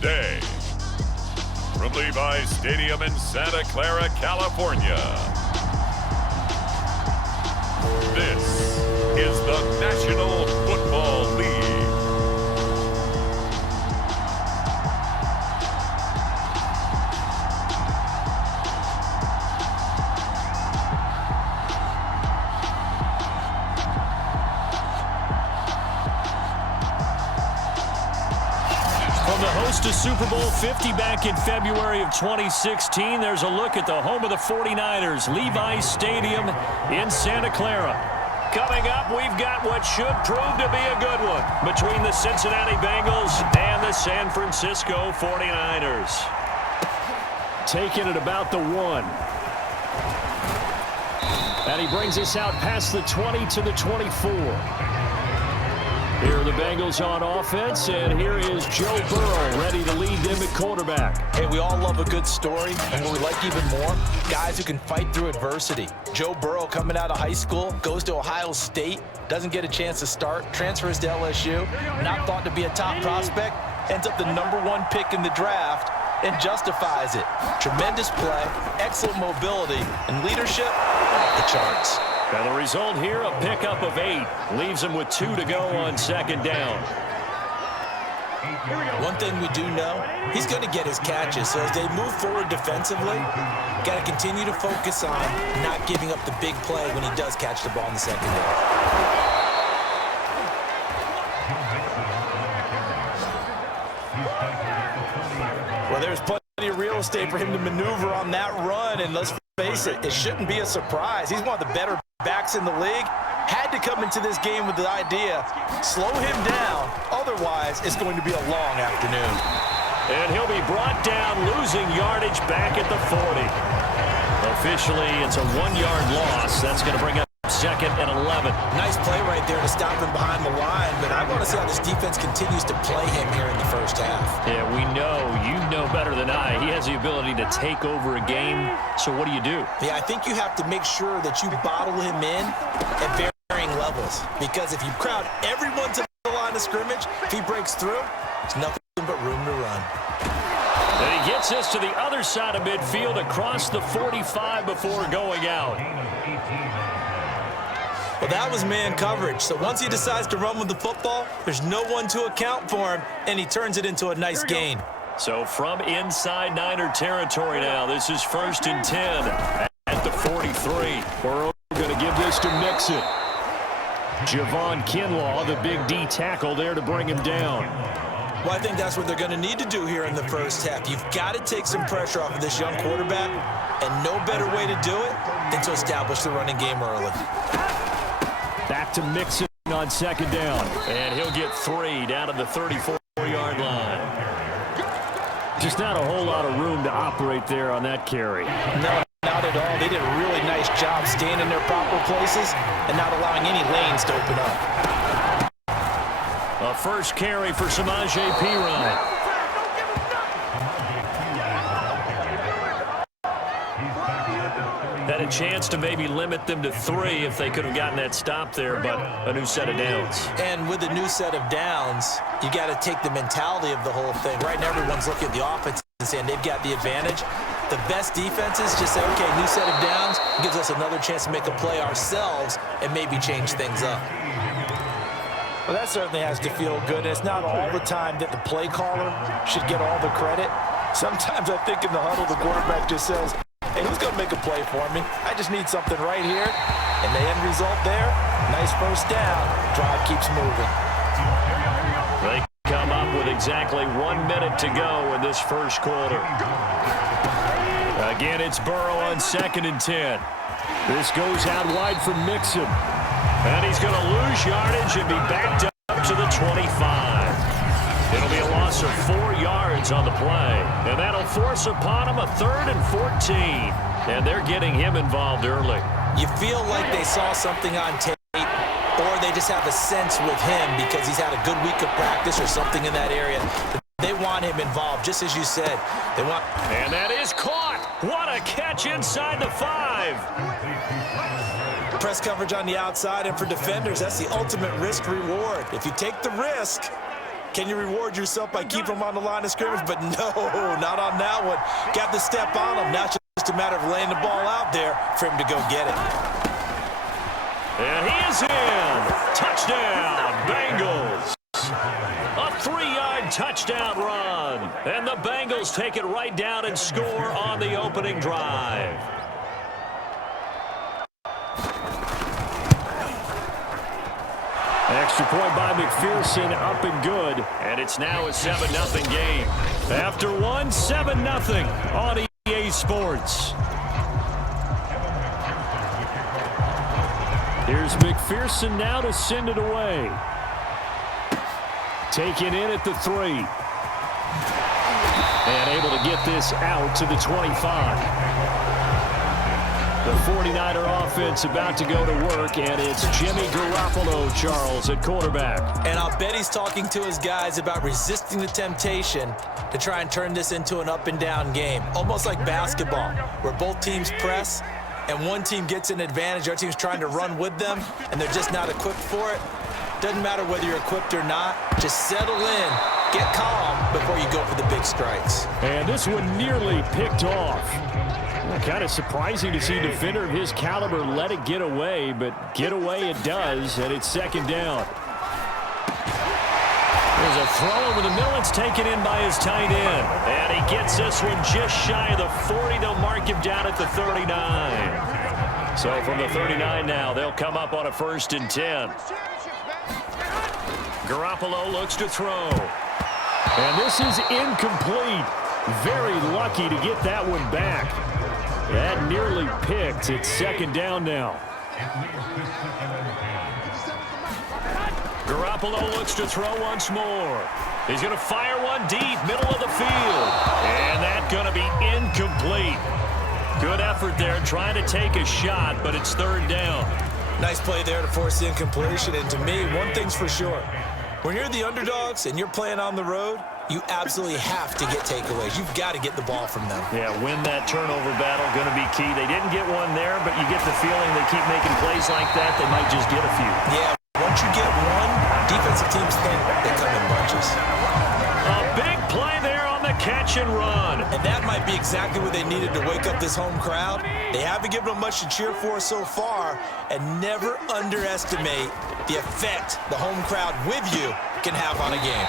day. From Levi's Stadium in Santa Clara, California, this is the National Football League. From the host to Super Bowl 50 back in February of 2016, there's a look at the home of the 49ers, Levi's Stadium in Santa Clara. Coming up, we've got what should prove to be a good one between the Cincinnati Bengals and the San Francisco 49ers. Taking it about the 1. And he brings us out past the 20 to the 24. Here are the Bengals on offense, and here is Joe Burrow ready to lead them at quarterback. Hey, we all love a good story, and what we like even more, guys who can fight through adversity. Joe Burrow coming out of high school, goes to Ohio State, doesn't get a chance to start, transfers to LSU, not thought to be a top prospect, ends up the #1 pick in the draft, and justifies it. Tremendous play, excellent mobility, and leadership off the charts. Now the result here, a pickup of 8. Leaves him with 2 to go on second down. One thing we do know, he's going to get his catches. So as they move forward defensively, got to continue to focus on not giving up the big play when he does catch the ball in the secondary. Well, there's plenty of real estate for him to maneuver on that run, and let's face it, it shouldn't be a surprise. He's one of the better backs in the league. Had to come into this game with the idea, slow him down, otherwise it's going to be a long afternoon. And he'll be brought down, losing yardage back at the 40. Officially, it's a 1-yard loss. That's going to bring up second and 11. Nice play right there to stop him behind the line, but I want to see how this defense continues to play him here in the first half. Yeah, we know, you know better than I, he has the ability to take over a game, so what do you do? Yeah, I think you have to make sure that you bottle him in at varying levels, because if you crowd everyone to the line of scrimmage, if he breaks through, there's nothing but room to run. And he gets us to the other side of midfield across the 45 before going out. Well, that was man coverage. So once he decides to run with the football, there's no one to account for him, and he turns it into a nice gain. So from inside Niner territory now, this is 1st and 10 at the 43. Burrow going to give this to Mixon. Javon Kinlaw, the big D tackle there to bring him down. Well, I think that's what they're going to need to do here in the first half. You've got to take some pressure off of this young quarterback, and no better way to do it than to establish the running game early. Back to Mixon on second down. And he'll get 3 down to the 34-yard line. Just not a whole lot of room to operate there on that carry. No, not at all. They did a really nice job staying in their proper places and not allowing any lanes to open up. A first carry for Samaje Perine. Had a chance to maybe limit them to 3 if they could have gotten that stop there, but a new set of downs. And with a new set of downs, you got to take the mentality of the whole thing. Right now, everyone's looking at the offense and saying they've got the advantage. The best defenses just say, okay, new set of downs gives us another chance to make a play ourselves and maybe change things up. Well, that certainly has to feel good. It's not all the time that the play caller should get all the credit. Sometimes I think in the huddle, the quarterback just says, hey, who's going to make a play for me? I just need something right here. And the end result there, nice first down. Drive keeps moving. They come up with exactly 1 minute to go in this first quarter. Again, it's Burrow on 2nd and 10. This goes out wide for Mixon. And he's going to lose yardage and be backed up to the 25. It'll be a loss of 4 yards on the play. And that'll force upon him a 3rd and 14. And they're getting him involved early. You feel like they saw something on tape, or they just have a sense with him because he's had a good week of practice or something in that area. They want him involved, just as you said. They want. And that is caught. What a catch inside the 5. Press coverage on the outside, and for defenders, that's the ultimate risk reward. If you take the risk, Can you reward yourself by keeping them on the line of scrimmage? But no, not on that one. Got the step on them. Now it's just a matter of laying the ball out there for him to go get it. And he is in. Touchdown, Bengals. A 3-yard touchdown run. And the Bengals take it right down and score on the opening drive. Extra point by McPherson, up and good. And it's now a 7-0 game. After one, 7-0 on EA Sports. Here's McPherson now to send it away. Taken in at the 3. And able to get this out to the 25. The 49er offense about to go to work, and it's Jimmy Garoppolo, Charles, at quarterback. And I'll bet he's talking to his guys about resisting the temptation to try and turn this into an up-and-down game. Almost like basketball, where both teams press, and one team gets an advantage, our team's trying to run with them, and they're just not equipped for it. Doesn't matter whether you're equipped or not. Just settle in, get calm before you go for the big strikes. And this one nearly picked off. Kind of surprising to see a defender of his caliber let it get away, but get away it does, and it's second down. There's a throw over the middle. It's taken in by his tight end. And he gets this one just shy of the 40. They'll mark him down at the 39. So from the 39 now, they'll come up on a 1st and 10. Garoppolo looks to throw. And this is incomplete. Very lucky to get that one back. That nearly picked. It's second down now. Garoppolo looks to throw once more. He's going to fire one deep, middle of the field. And that's going to be incomplete. Good effort there trying to take a shot, but it's 3rd down. Nice play there to force the incompletion. And to me, one thing's for sure. When you're the underdogs and you're playing on the road, you absolutely have to get takeaways. You've got to get the ball from them. Yeah, win that turnover battle, going to be key. They didn't get one there, but you get the feeling they keep making plays like that, they might just get a few. Yeah, once you get one, defensive teams think they come in bunches. A big play there on the catch and run. And that might be exactly what they needed to wake up this home crowd. They haven't given them much to cheer for so far, and never underestimate the effect the home crowd with you can have on a game.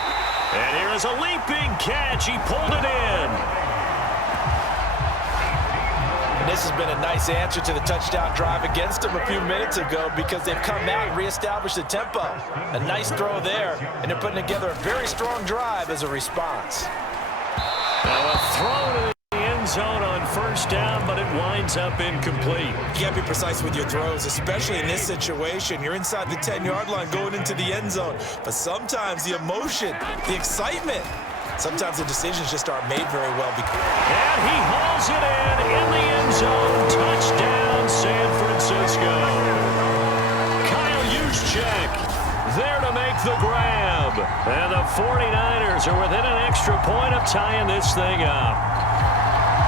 And here is a leaping catch. He pulled it in. And this has been a nice answer to the touchdown drive against them a few minutes ago because they've come out and reestablished the tempo. A nice throw there, and they're putting together a very strong drive as a response. Now a throw to the end zone on 1st down, but it winds up incomplete. You got to be precise with your throws, especially in this situation. You're inside the 10-yard line going into the end zone. But sometimes the emotion, the excitement, sometimes the decisions just aren't made very well. And he hauls it in the end zone. Touchdown, San Francisco. Kyle Juszczyk there to make the grab. And the 49ers are within an extra point of tying this thing up.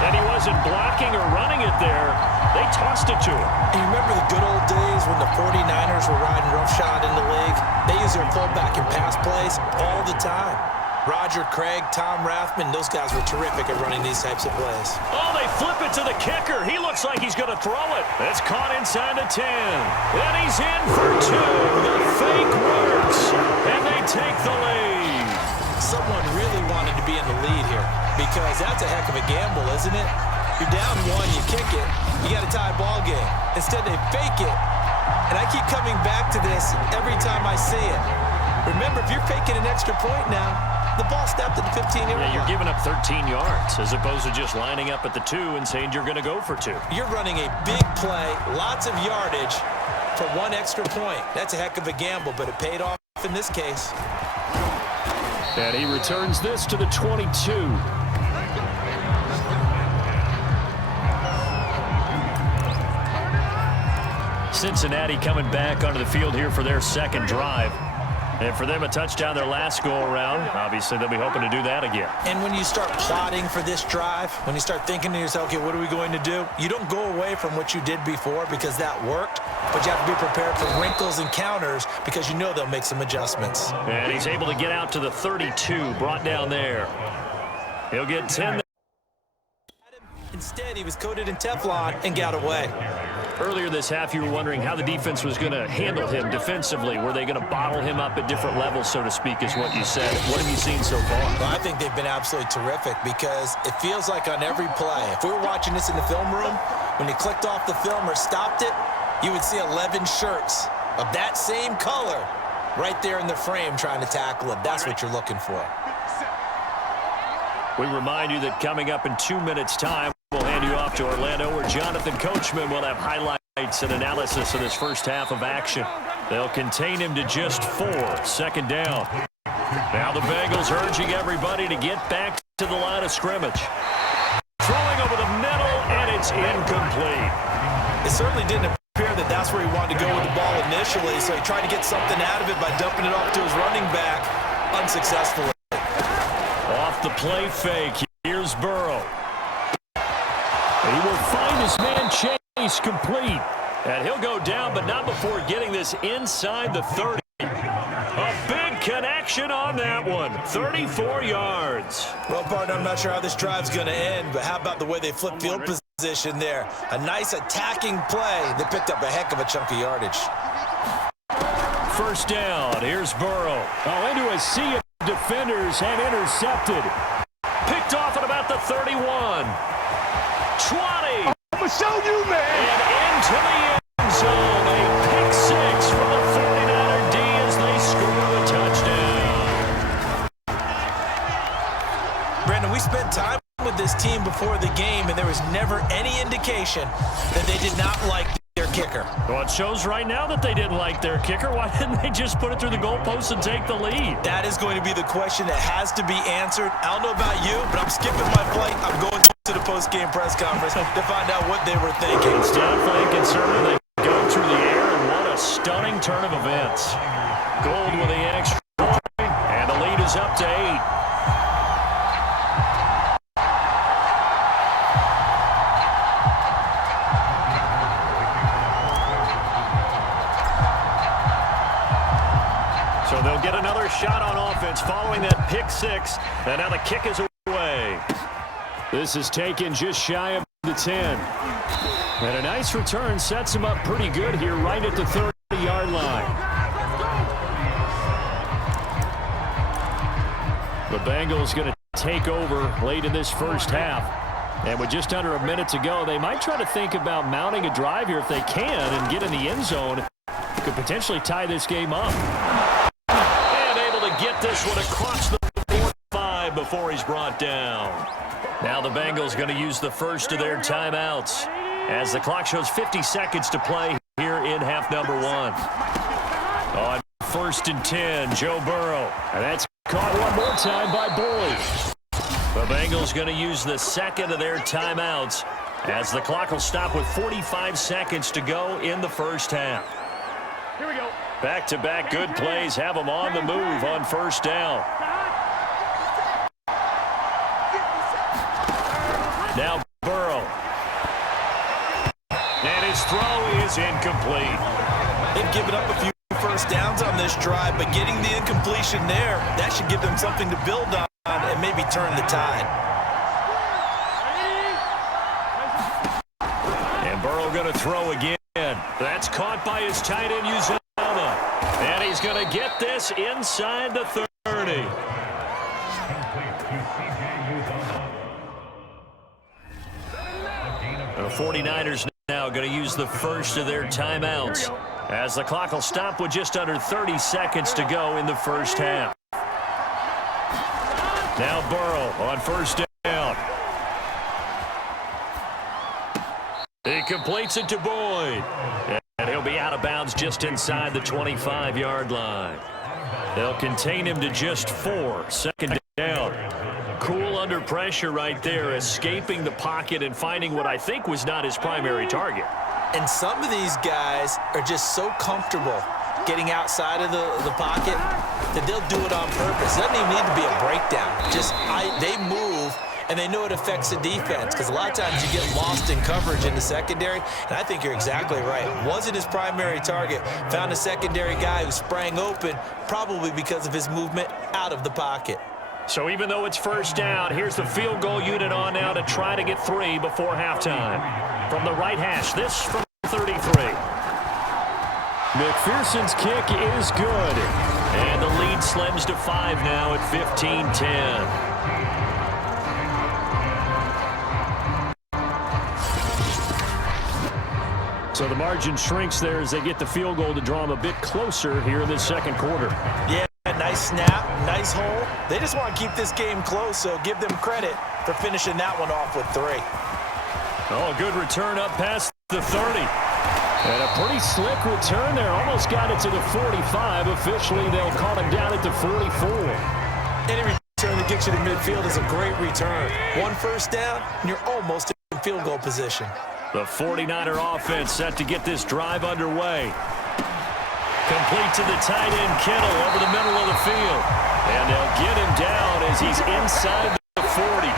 And he wasn't blocking or running it there. They tossed it to him. And you remember the good old days when the 49ers were riding roughshod in the league? They used their fullback and pass plays all the time. Roger Craig, Tom Rathman, those guys were terrific at running these types of plays. Oh, they flip it to the kicker. He looks like he's going to throw it. It's caught inside the 10. And he's in for 2. The fake works. And they take the lead. Someone really wanted to be in the lead here because that's a heck of a gamble, isn't it? You're down 1, you kick it, you got a tie ball game. Instead, they fake it. And I keep coming back to this every time I see it. Remember, if you're faking an extra point now, the ball snapped at the 15-yard line. Yeah, you're giving up 13 yards as opposed to just lining up at the 2 and saying you're going to go for 2. You're running a big play, lots of yardage for 1 extra point. That's a heck of a gamble, but it paid off in this case. And he returns this to the 22. Cincinnati coming back onto the field here for their second drive. And for them, a touchdown their last go-around. Obviously, they'll be hoping to do that again. And when you start plotting for this drive, when you start thinking to yourself, okay, what are we going to do? You don't go away from what you did before because that worked, but you have to be prepared for wrinkles and counters because you know they'll make some adjustments. And he's able to get out to the 32, brought down there. He'll get 10. Instead, he was coated in Teflon and got away. Earlier this half, you were wondering how the defense was going to handle him defensively. Were they going to bottle him up at different levels, so to speak, is what you said. What have you seen so far? Well, I think they've been absolutely terrific because it feels like on every play, if we were watching this in the film room, when you clicked off the film or stopped it, you would see 11 shirts of that same color right there in the frame trying to tackle him. That's what you're looking for. We remind you that coming up in 2 minutes' time, we'll hand you off to Orlando, where Jonathan Coachman will have highlights and analysis of this first half of action. They'll contain him to just 4, second down. Now the Bengals urging everybody to get back to the line of scrimmage. Throwing over the middle, and it's incomplete. It certainly didn't appear that that's where he wanted to go with the ball initially, so he tried to get something out of it by dumping it off to his running back, unsuccessfully. Off the play fake, here's Burrow. He will find his man Chase complete. And he'll go down, but not before getting this inside the 30. A big connection on that one. 34 yards. Well, partner, I'm not sure how this drive's going to end, but how about the way they flip field position there? A nice attacking play. They picked up a heck of a chunk of yardage. First down. Here's Burrow. Oh, into a sea of defenders and intercepted. Picked off at about the 31. 20. I'm going to show you, man. And into the end zone. A pick six from the 49er D as they score the touchdown. Brandon, we spent time with this team before the game, and there was never any indication that they did not like their kicker. Well, it shows right now that they didn't like their kicker. Why didn't they just put it through the goalpost and take the lead? That is going to be the question that has to be answered. I don't know about you, but I'm skipping my flight. I'm going to the post-game press conference to find out what they were thinking. Instead of playing conservative, they go through the air, and what a stunning turn of events. Gold with the extra point, and the lead is up to 8. So they'll get another shot on offense following that pick six, and now the kick is away. This is taken just shy of the 10. And a nice return sets him up pretty good here right at the 30-yard line. The Bengals going to take over late in this first half. And with just under a minute to go, they might try to think about mounting a drive here if they can and get in the end zone. Could potentially tie this game up. And able to get this one across the 45 before he's brought down. Now the Bengals going to use the first of their timeouts as the clock shows 50 seconds to play here in half number 1. On 1st and 10, Joe Burrow. And that's caught one more time by Boyd. The Bengals going to use the second of their timeouts as the clock will stop with 45 seconds to go in the first half. Here we go. Back-to-back good plays have them on the move on first down. Now Burrow. And his throw is incomplete. They've given up a few first downs on this drive, but getting the incompletion there, that should give them something to build on and maybe turn the tide. And Burrow going to throw again. That's caught by his tight end, Uzama. And he's going to get this inside the 30. The 49ers now going to use the first of their timeouts as the clock will stop with just under 30 seconds to go in the first half. Now Burrow on first down. He completes it to Boyd. And he'll be out of bounds just inside the 25-yard line. They'll contain him to just 4. Second down. Cool under pressure right there, escaping the pocket and finding what I think was not his primary target. And some of these guys are just so comfortable getting outside of the pocket, that they'll do it on purpose. It doesn't even need to be a breakdown. They move, and they know it affects the defense, because a lot of times you get lost in coverage in the secondary, and I think you're exactly right. Wasn't his primary target. Found a secondary guy who sprang open, probably because of his movement out of the pocket. So even though it's first down, here's the field goal unit on now to try to get 3 before halftime. From the right hash, this from 33. McPherson's kick is good. And the lead slims to 5 now at 15-10. So the margin shrinks there as they get the field goal to draw them a bit closer here in this second quarter. Yeah, nice snap, nice hole. They just want to keep this game close, so give them credit for finishing that one off with 3. Oh, good return up past the 30. And a pretty slick return there. Almost got it to the 45. Officially, they'll call him down at the 44. Any return that gets you to midfield is a great return. 1 first down, and you're almost in field goal position. The 49er offense set to get this drive underway. Complete to the tight end, Kittle, over the middle of the field. And they'll get him down as he's inside the 40.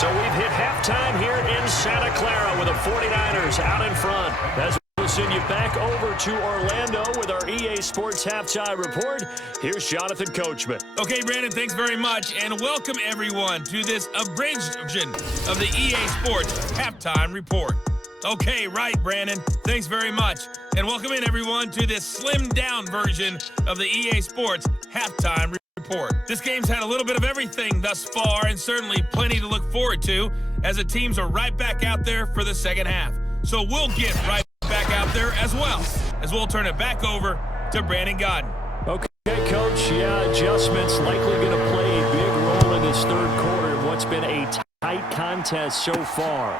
So we've hit halftime here in Santa Clara with the 49ers out in front. As we'll send you back over to Orlando with our EA Sports Halftime Report. Here's Jonathan Coachman. Okay, Brandon, thanks very much, and welcome everyone to this abridged version of the EA Sports Halftime Report. Okay, right, Brandon. Thanks very much. And welcome in, everyone, to this slimmed-down version of the EA Sports Halftime Report. This game's had a little bit of everything thus far, and certainly plenty to look forward to, as the teams are right back out there for the second half. So we'll get right back out there as well, as we'll turn it back over to Brandon Godden. Okay, Coach. Yeah, adjustments likely going to play a big role in this third quarter of what's been a tight contest so far.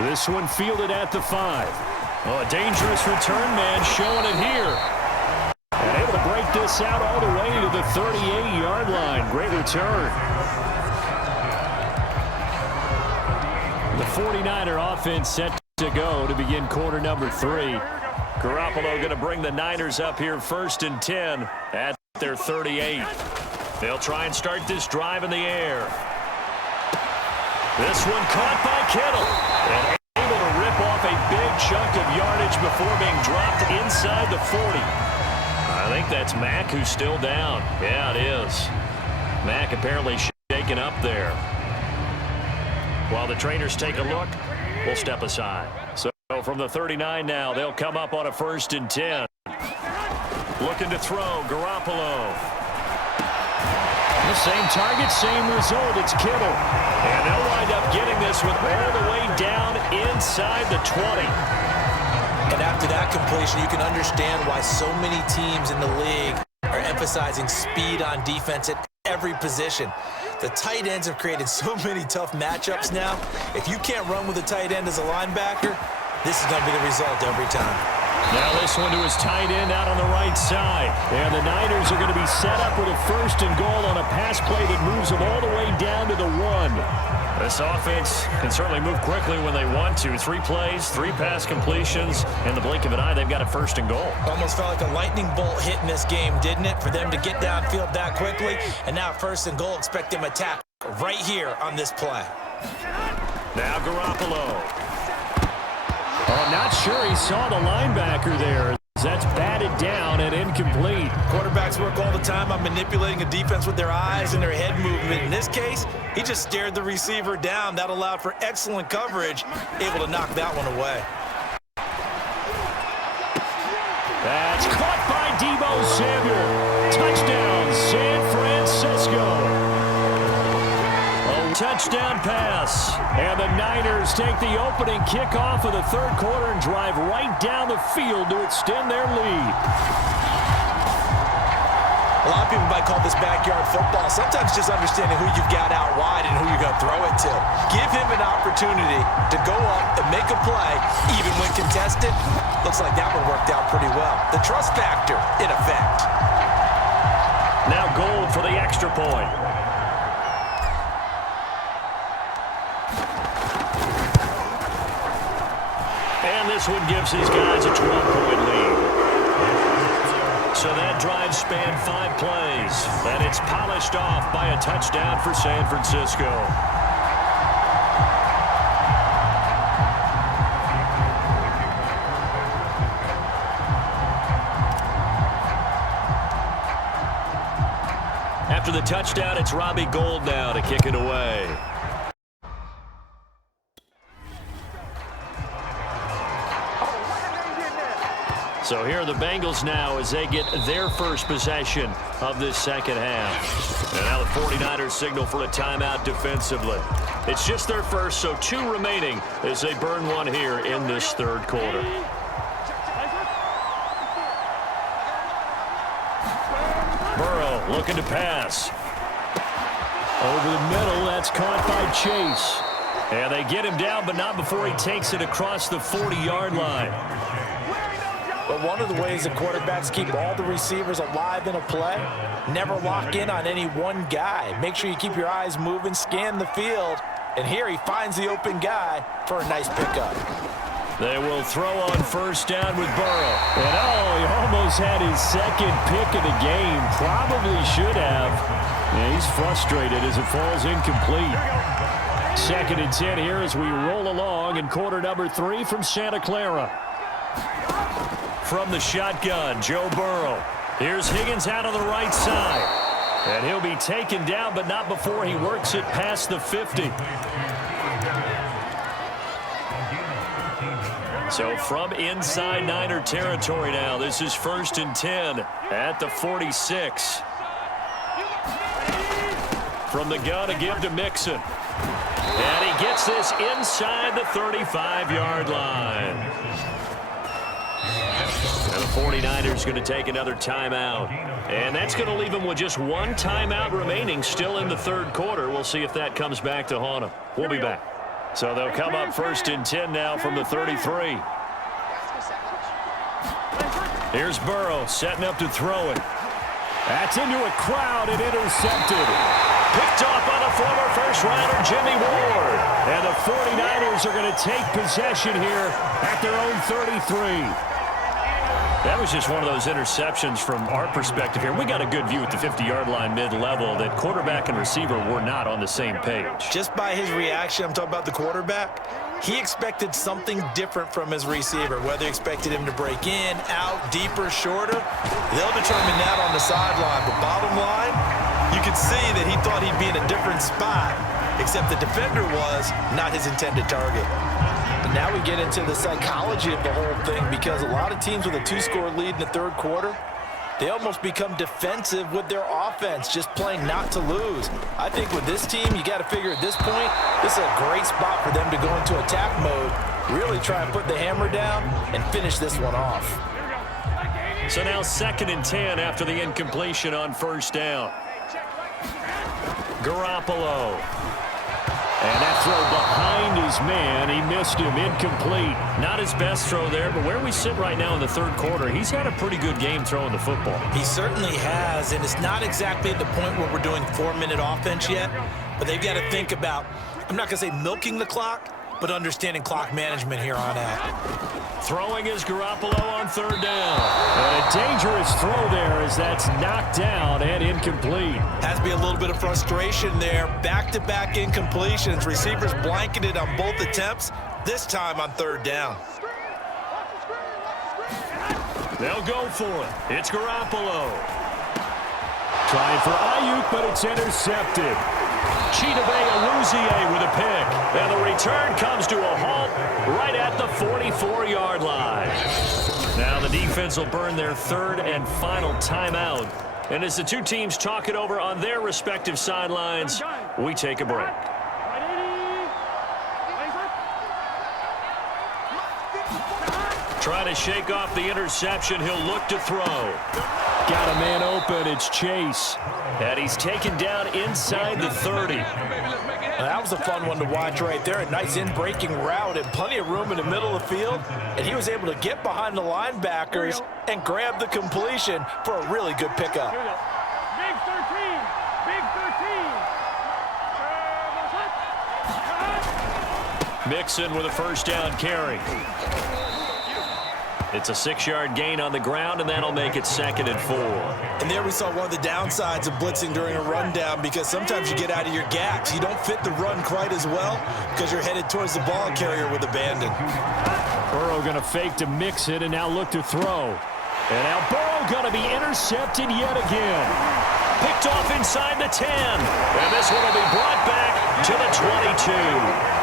This one fielded at the 5. Oh, a dangerous return man showing it here. And able to break this out all the way to the 38-yard line. Great return. The 49er offense set to go to begin quarter number 3. Garoppolo going to bring the Niners up here 1st and 10 at their 38. They'll try and start this drive in the air. This one caught by Kittle. And able to rip off a big chunk of yardage before being dropped inside the 40. I think that's Mack who's still down. Yeah, it is. Mack apparently shaken up there. While the trainers take a look, we'll step aside. So from the 39 now, they'll come up on a 1st and 10. Looking to throw, Garoppolo. The same target, same result. It's Kittle. And they'll wind up getting this one all the way down inside the 20. And after that completion, you can understand why so many teams in the league are emphasizing speed on defense at every position. The tight ends have created so many tough matchups now. If you can't run with a tight end as a linebacker, this is going to be the result every time. Now this one to his tight end out on the right side. And the Niners are going to be set up with a 1st and goal on a pass play that moves them all the way down to the 1. This offense can certainly move quickly when they want to. 3 plays, 3 pass completions. In the blink of an eye, they've got a 1st and goal. Almost felt like a lightning bolt hit in this game, didn't it? For them to get downfield that quickly. And now 1st and goal, expect them to attack right here on this play. Now Garoppolo. Oh, not sure he saw the linebacker there. That's batted down and incomplete. Quarterbacks work all the time on manipulating a defense with their eyes and their head movement. In this case, he just stared the receiver down. That allowed for excellent coverage, able to knock that one away. That's caught by Deebo Samuel. Touchdown, San Francisco. Touchdown pass. And the Niners take the opening kickoff of the third quarter and drive right down the field to extend their lead. A lot of people might call this backyard football. Sometimes just understanding who you've got out wide and who you're going to throw it to. Give him an opportunity to go up and make a play, even when contested. Looks like that one worked out pretty well. The trust factor in effect. Now goal for the extra point. And this one gives his guys a 12-point lead. So that drive spanned 5 plays, and it's polished off by a touchdown for San Francisco. After the touchdown, it's Robbie Gould now to kick it away. So here are the Bengals now as they get their first possession of this second half. And now the 49ers signal for a timeout defensively. It's just their first, so 2 remaining as they burn one here in this third quarter. Burrow looking to pass. Over the middle, that's caught by Chase. And they get him down, but not before he takes it across the 40-yard line. But one of the ways that quarterbacks keep all the receivers alive in a play, never lock in on any one guy. Make sure you keep your eyes moving, scan the field, and here he finds the open guy for a nice pickup. They will throw on first down with Burrow. And he almost had his second pick of the game. Probably should have. Yeah, he's frustrated as it falls incomplete. 2nd and 10 here as we roll along in quarter number 3 from Santa Clara. From the shotgun, Joe Burrow. Here's Higgins out on the right side. And he'll be taken down, but not before he works it past the 50. So from inside Niner territory now, this is 1st and 10 at the 46. From the gun, a give to Mixon. And he gets this inside the 35-yard line. And the 49ers going to take another timeout. And that's going to leave them with just 1 timeout remaining still in the third quarter. We'll see if that comes back to haunt them. We'll be back. So they'll come up 1st and 10 now from the 33. Here's Burrow setting up to throw it. That's into a crowd and intercepted. Picked off by the former first-rounder Jimmy Ward. And the 49ers are going to take possession here at their own 33. That was just one of those interceptions from our perspective here. We got a good view at the 50-yard line mid-level that quarterback and receiver were not on the same page. Just by his reaction, I'm talking about the quarterback, he expected something different from his receiver. Whether he expected him to break in, out, deeper, shorter, they'll determine that on the sideline. But bottom line, you could see that he thought he'd be in a different spot, except the defender was not his intended target. And now we get into the psychology of the whole thing, because a lot of teams with a 2-score lead in the third quarter, they almost become defensive with their offense, just playing not to lose. I think with this team, you got to figure at this point, this is a great spot for them to go into attack mode, really try and put the hammer down and finish this one off. So now 2nd and 10 after the incompletion on first down. Garoppolo. And that throw behind his man, he missed him, incomplete. Not his best throw there, but where we sit right now in the third quarter, he's had a pretty good game throwing the football. He certainly has, and it's not exactly at the point where we're doing 4-minute offense yet, but they've got to think about, I'm not going to say milking the clock, but understanding clock management here on out. Throwing is Garoppolo on third down. And a dangerous throw there as that's knocked down and incomplete. Has to be a little bit of frustration there. Back-to-back incompletions. Receivers blanketed on both attempts, this time on third down. They'll go for it. It's Garoppolo. Trying for Ayuk, but it's intercepted. Chidobe Awuzie with a pick. And the return comes to a halt right at the 44-yard line. Now the defense will burn their third and final timeout. And as the two teams talk it over on their respective sidelines, we take a break. Trying to shake off the interception. He'll look to throw. Got a man open. It's Chase. And he's taken down inside the 30. That was a fun one to watch right there. A nice in-breaking route and plenty of room in the middle of the field. And he was able to get behind the linebackers and grab the completion for a really good pickup. Big 13. Big 13. Mixon with a first down carry. It's a 6-yard gain on the ground, and that'll make it 2nd and 4. And there we saw one of the downsides of blitzing during a rundown, because sometimes you get out of your gaps. You don't fit the run quite as well because you're headed towards the ball carrier with abandon. Burrow going to fake to mix it and now look to throw. And now Burrow going to be intercepted yet again. Picked off inside the 10. And this one will be brought back to the 22.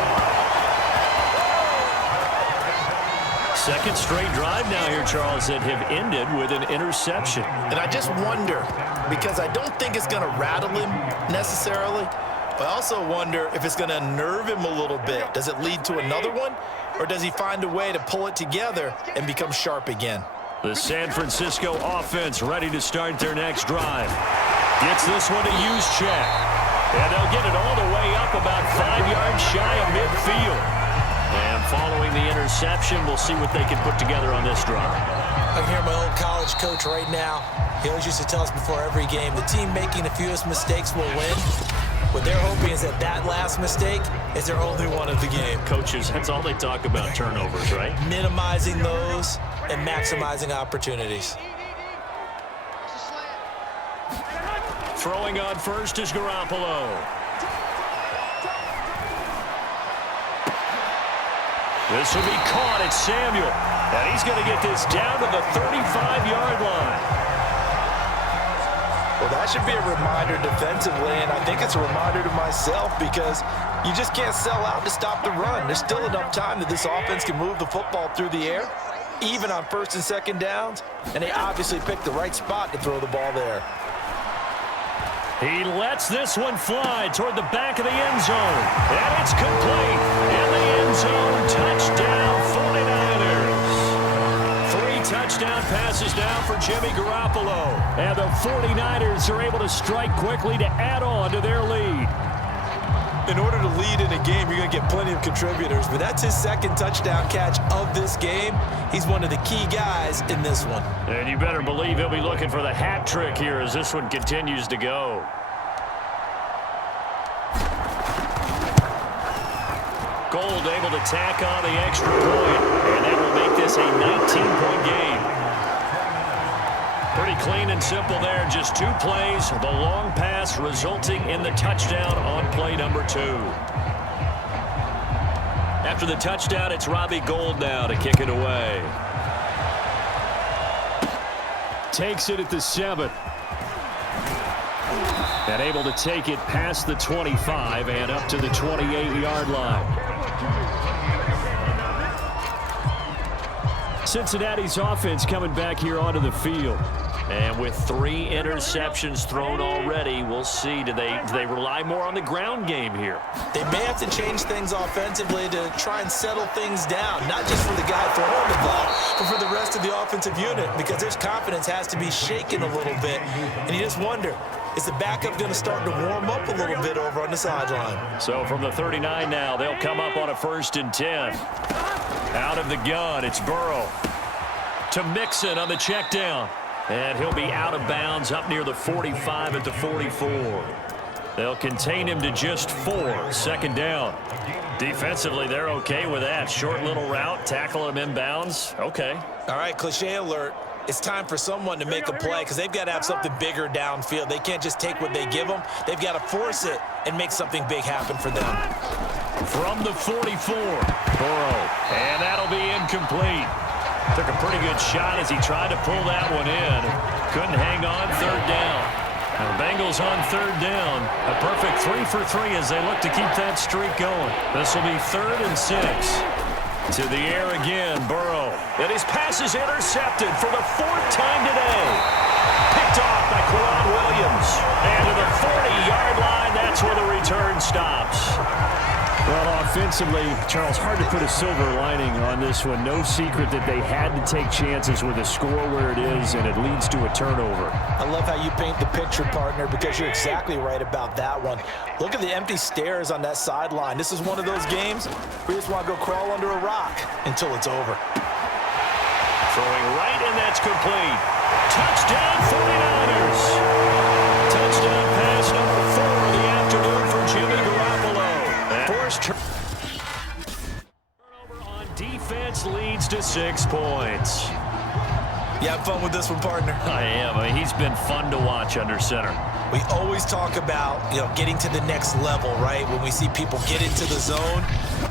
Second straight drive now here, Charles, that have ended with an interception. And I just wonder, because I don't think it's going to rattle him necessarily, but I also wonder if it's going to unnerve him a little bit. Does it lead to another one, or does he find a way to pull it together and become sharp again? The San Francisco offense ready to start their next drive. Gets this one to use check. And they'll get it all the way up about 5 yards shy of midfield. And following the interception, we'll see what they can put together on this drive. I can hear my old college coach right now. He always used to tell us before every game, the team making the fewest mistakes will win. What they're hoping is that that last mistake is their only one of the game. Coaches, that's all they talk about, turnovers, right? Minimizing those and maximizing opportunities. Throwing on first is Garoppolo. This will be caught. It's Samuel. And he's going to get this down to the 35-yard line. Well, that should be a reminder defensively, and I think it's a reminder to myself, because you just can't sell out to stop the run. There's still enough time that this offense can move the football through the air, even on 1st and 2nd downs, and they obviously picked the right spot to throw the ball there. He lets this one fly toward the back of the end zone. And it's complete. In the end zone, touchdown 49ers. 3 touchdown passes now for Jimmy Garoppolo. And the 49ers are able to strike quickly to add on to their lead. In order to lead in a game, you're going to get plenty of contributors, but that's his 2nd touchdown catch of this game. He's one of the key guys in this one. And you better believe he'll be looking for the hat trick here as this one continues to go. Gold able to tack on the extra point, and that will make this a 19-point game. Pretty clean and simple there. Just 2 plays. The long pass resulting in the touchdown on play number 2. After the touchdown, it's Robbie Gould now to kick it away. Takes it at the 7. And able to take it past the 25 and up to the 28-yard line. Cincinnati's offense coming back here onto the field. And with 3 interceptions thrown already, we'll see. Do they rely more on the ground game here? They may have to change things offensively to try and settle things down, not just for the guy throwing the ball, but for the rest of the offensive unit, because their confidence has to be shaken a little bit. And you just wonder, is the backup going to start to warm up a little bit over on the sideline? So from the 39 now, they'll come up on a 1st and 10. Out of the gun, it's Burrow. To Mixon on the check down. And he'll be out of bounds up near the 45 at the 44. They'll contain him to just 4. 2nd down. Defensively, they're okay with that. Short little route, tackle him inbounds. Okay. All right, cliche alert. It's time for someone to make a play, because they've got to have something bigger downfield. They can't just take what they give them. They've got to force it and make something big happen for them. From the 44, Burrow. And that'll be incomplete. Took a pretty good shot as he tried to pull that one in. Couldn't hang on. 3rd down. Now the Bengals on 3rd down. A perfect 3 for 3 as they look to keep that streak going. This will be 3rd and 6. To the air again, Burrow. And his pass is intercepted for the 4th time today. Picked off by Quran Williams. And to the 40-yard line, that's where the return stops. Well, offensively, Charles, hard to put a silver lining on this one. No secret that they had to take chances with a score where it is, and it leads to a turnover. I love how you paint the picture, partner, because you're exactly right about that one. Look at the empty stairs on that sideline. This is one of those games where you just want to go crawl under a rock until it's over. Throwing right, and that's complete. Touchdown, 49ers. Touchdown pass number 4 of the afternoon for Jimmy Garoppolo. Forced turnover on defense leads to 6 points. You have fun with this one, partner? I am. I mean, he's been fun to watch under center. We always talk about, getting to the next level, right? When we see people get into the zone,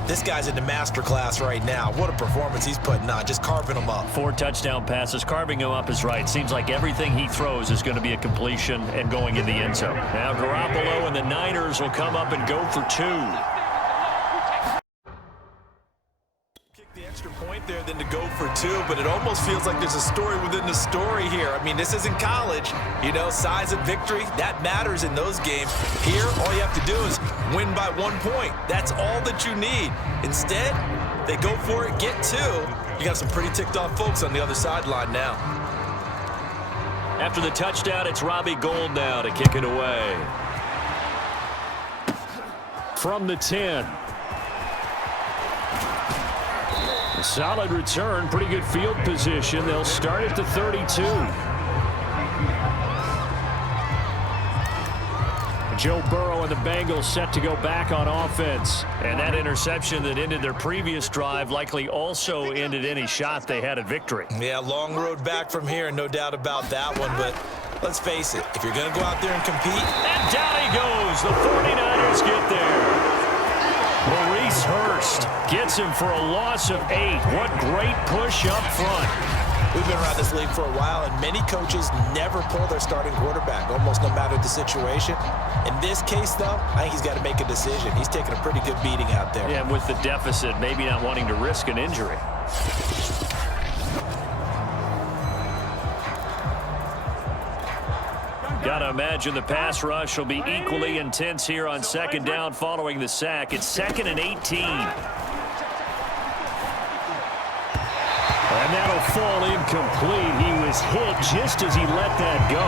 this guy's in the master class right now. What a performance he's putting on, just carving them up. 4 touchdown passes. Carving him up is right. Seems like everything he throws is going to be a completion and going in the end zone. Now Garoppolo and the Niners will come up and go for 2. The extra point there than to go for 2, but it almost feels like there's a story within the story here. I mean, this isn't college. Size of victory, that matters in those games. Here, all you have to do is win by 1 point. That's all that you need. Instead, they go for it, get 2. You got some pretty ticked off folks on the other sideline now. After the touchdown, it's Robbie Gould now to kick it away. From the 10. Solid return, pretty good field position. They'll start at the 32. Joe Burrow and the Bengals set to go back on offense. And that interception that ended their previous drive likely also ended any shot they had at victory. Yeah, long road back from here, no doubt about that one. But let's face it, if you're going to go out there and compete. And down he goes. The 49ers get there. Maurice Hurst gets him for a loss of 8. What great push up front. We've been around this league for a while, and many coaches never pull their starting quarterback, almost no matter the situation. In this case, though, I think he's got to make a decision. He's taking a pretty good beating out there. Yeah, with the deficit, maybe not wanting to risk an injury. Got to imagine the pass rush will be equally intense here on second down following the sack. It's 2nd and 18. And that'll fall incomplete. He was hit just as he let that go.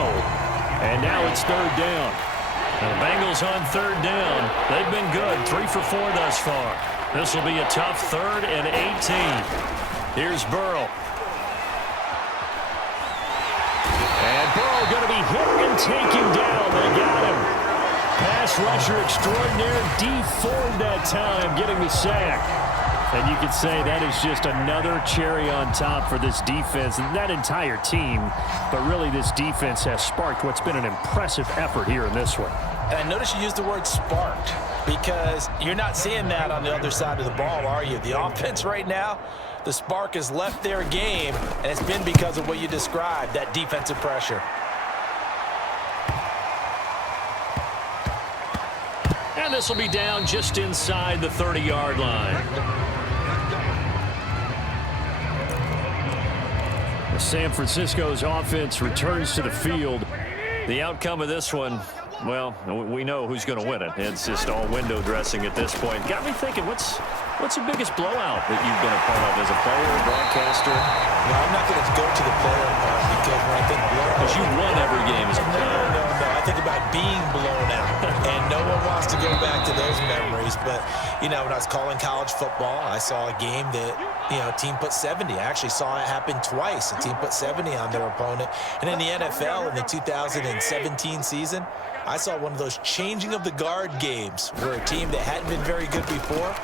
And now it's 3rd down. The Bengals on 3rd down. They've been good, 3 for 4 thus far. This will be a tough 3rd and 18. Here's Burrow. And Burrow going to be hit and taken down. They got him. Pass rusher extraordinaire. D Ford that time getting the sack. And you could say that is just another cherry on top for this defense and that entire team. But really this defense has sparked what's been an impressive effort here in this one. And I notice you used the word sparked because you're not seeing that on the other side of the ball, are you? The offense right now, the spark has left their game, and it's been because of what you described, that defensive pressure. And this will be down just inside the 30-yard line. San Francisco's offense returns to the field. The outcome of this one, well, we know who's going to win it. It's just all window dressing at this point. Got me thinking, what's the biggest blowout that you've been a part of as a player or broadcaster? No, I'm not going to go to the player part because when I think blowout, because you won every game as a player. No. I think about being blown out, and no one wants to go back to those memories. But, when I was calling college football, I saw a game that, a team put 70. I actually saw it happen twice. A team put 70 on their opponent. And in the NFL in the 2017 season, I saw one of those changing of the guard games where a team that hadn't been very good before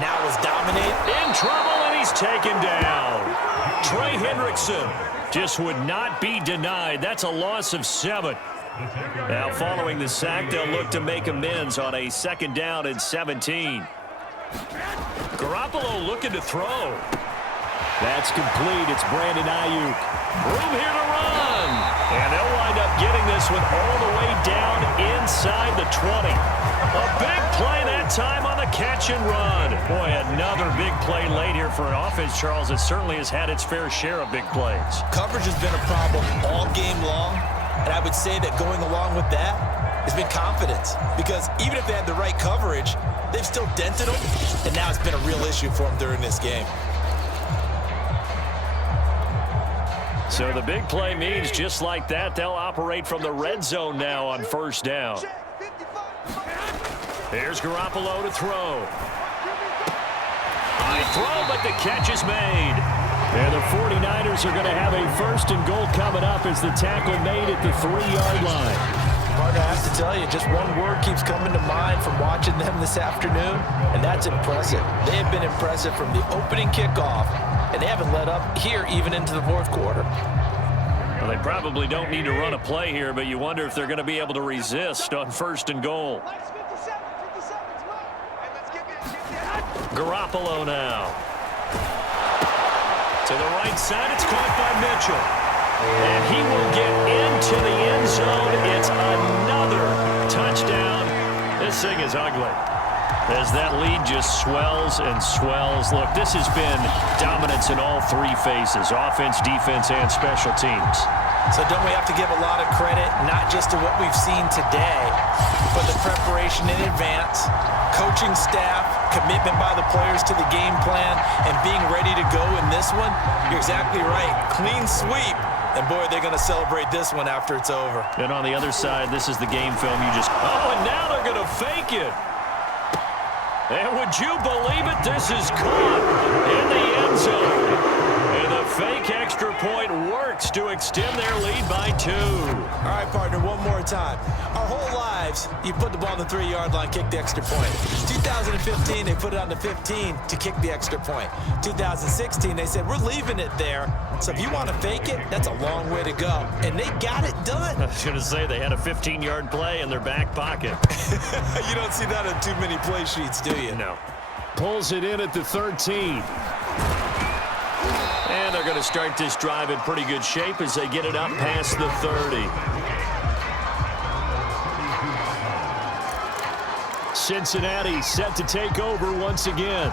now was dominating. In trouble, and he's taken down. Trey Hendrickson just would not be denied. That's a loss of 7. Now, following the sack, they'll look to make amends on a 2nd down and 17. Garoppolo looking to throw. That's complete. It's Brandon Ayuk. Room here to run. And they'll wind up getting this one all the way down inside the 20. A big play that time on the catch and run. Boy, another big play late here for an offense, Charles. It certainly has had its fair share of big plays. Coverage has been a problem all game long. And I would say that going along with that has been confidence. Because even if they had the right coverage, they've still dented them. And now it's been a real issue for them during this game. So the big play means just like that, they'll operate from the red zone now on 1st down. Here's Garoppolo to throw. High throw, but the catch is made. And the 49ers are going to have a 1st and goal coming up as the tackle made at the 3-yard line. Partner, I have to tell you, just one word keeps coming to mind from watching them this afternoon, and that's impressive. They have been impressive from the opening kickoff, and they haven't let up here even into the 4th quarter. Well, they probably don't need to run a play here, but you wonder if they're going to be able to resist on 1st and goal. Garoppolo now. To the right side, it's caught by Mitchell. And he will get into the end zone. It's another touchdown. This thing is ugly as that lead just swells and swells. Look, this has been dominance in all three phases, offense, defense, and special teams. So don't we have to give a lot of credit, not just to what we've seen today, but the preparation in advance, coaching staff, commitment by the players to the game plan, and being ready to go in this one? You're exactly right. Clean sweep. And, boy, they're going to celebrate this one after it's over. And on the other side, this is the game film you just... Oh, and now they're going to fake it. And would you believe it? This is caught in the end zone. And the fake extra point works to extend their lead by 2. All right, partner, one more time. Our whole lives, you put the ball on the 3-yard line, kick the extra point. 2015, they put it on the 15 to kick the extra point. 2016, they said, we're leaving it there. So if you want to fake it, that's a long way to go. And they got it done. I was going to say they had a 15-yard play in their back pocket. You don't see that on too many play sheets, do you? No. Pulls it in at the 13. And they're going to start this drive in pretty good shape as they get it up past the 30. Cincinnati set to take over once again.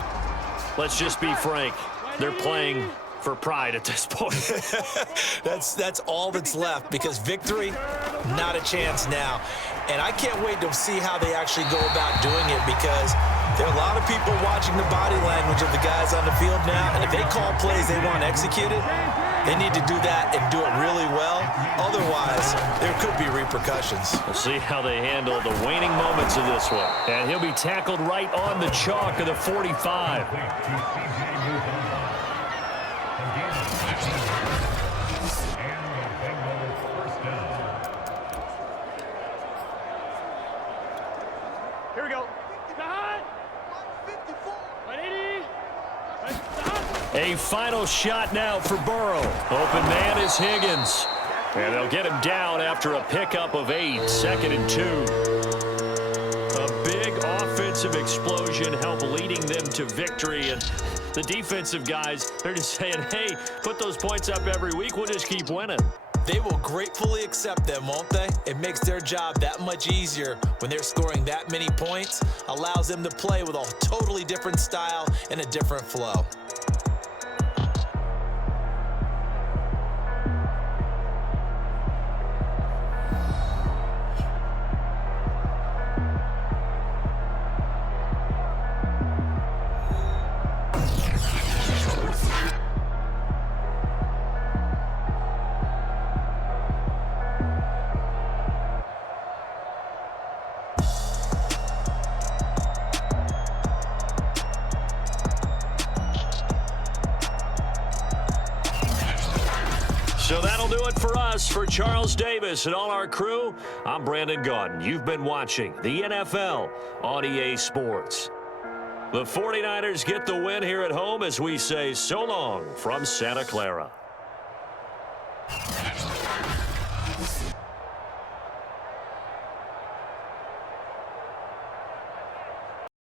Let's just be frank. They're playing for pride at this point. That's all that's left, because victory, not a chance now. And I can't wait to see how they actually go about doing it, because there are a lot of people watching the body language of the guys on the field now, and if they call plays they want executed, they need to do that and do it really well. Otherwise, there could be repercussions. We'll see how they handle the waning moments of this one. And he'll be tackled right on the chalk of the 45. Here we go. Stop. 180. Stop. A final shot now for Burrow. Open man is Higgins. And they'll get him down after a pickup of 8. 2nd and 2. A big offensive explosion helped leading them to victory. And the defensive guys, they're just saying, hey, put those points up every week. We'll just keep winning. They will gratefully accept them, won't they? It makes their job that much easier when they're scoring that many points. Allows them to play with a totally different style and a different flow. So that'll do it for us. For Charles Davis and all our crew, I'm Brandon Gaudin. You've been watching the NFL on EA Sports. The 49ers get the win here at home as we say so long from Santa Clara.